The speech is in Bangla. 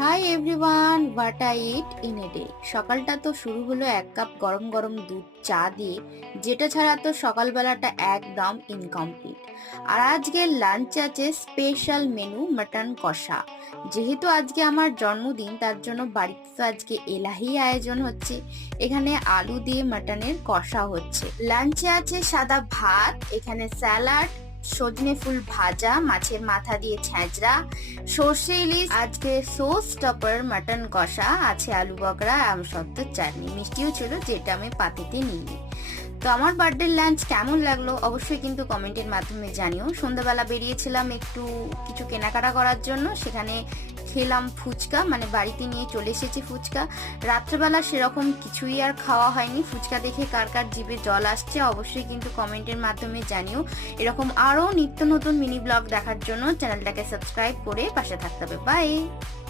Hi everyone, what I it in a day. সকালটা তো শুরু হলো এক কাপ গরম গরম দুধ চা দিয়ে, যেটা ছাড়া তো সকালবেলাটা একদম ইনকমপ্লিট। আর আজকের লাঞ্চ আছে স্পেশাল মেনু মাটন কষা। যেহেতু আজকে আমার জন্মদিন, তার জন্য বাড়িতে তো আজকে এলাহি আয়োজন হচ্ছে। এখানে আলু দিয়ে মাটনের কষা হচ্ছে। লাঞ্চে আছে সাদা ভাত, এখানে স্যালাড, সজনে ফুল ভাজা, মাছের মাথা দিয়ে ছেঁচড়া, সর্ষে ইলিশ, আজকে সোস টপার মাটন কষা আছে, আলু বকরা, আমসত্ত্ব চাটনি, মিষ্টিও ছিল যেটা আমি পাতিতে নিইনি। তো আমার বার্থডে লাঞ্চ কেমন লাগলো অবশ্যই কিন্তু কমেন্টের মাধ্যমে জানিও। সন্ধ্যাবেলা বেরিয়েছিলাম একটু কিছু কেনাকাটা করার জন্য, সেখানে খেলাম ফুচকা, মানে বাড়িতে নিয়ে চলে এসেছি ফুচকা। রাত্রেবেলা সেরকম কিছুই আর খাওয়া হয়নি। ফুচকা দেখে কার কার জিভে জল আসছে অবশ্যই কিন্তু কমেন্টের মাধ্যমে জানিও। এরকম আরও নিত্য নতুন মিনি ব্লগ দেখার জন্য চ্যানেলটাকে সাবস্ক্রাইব করে পাশে থাকতে হবে। বাই।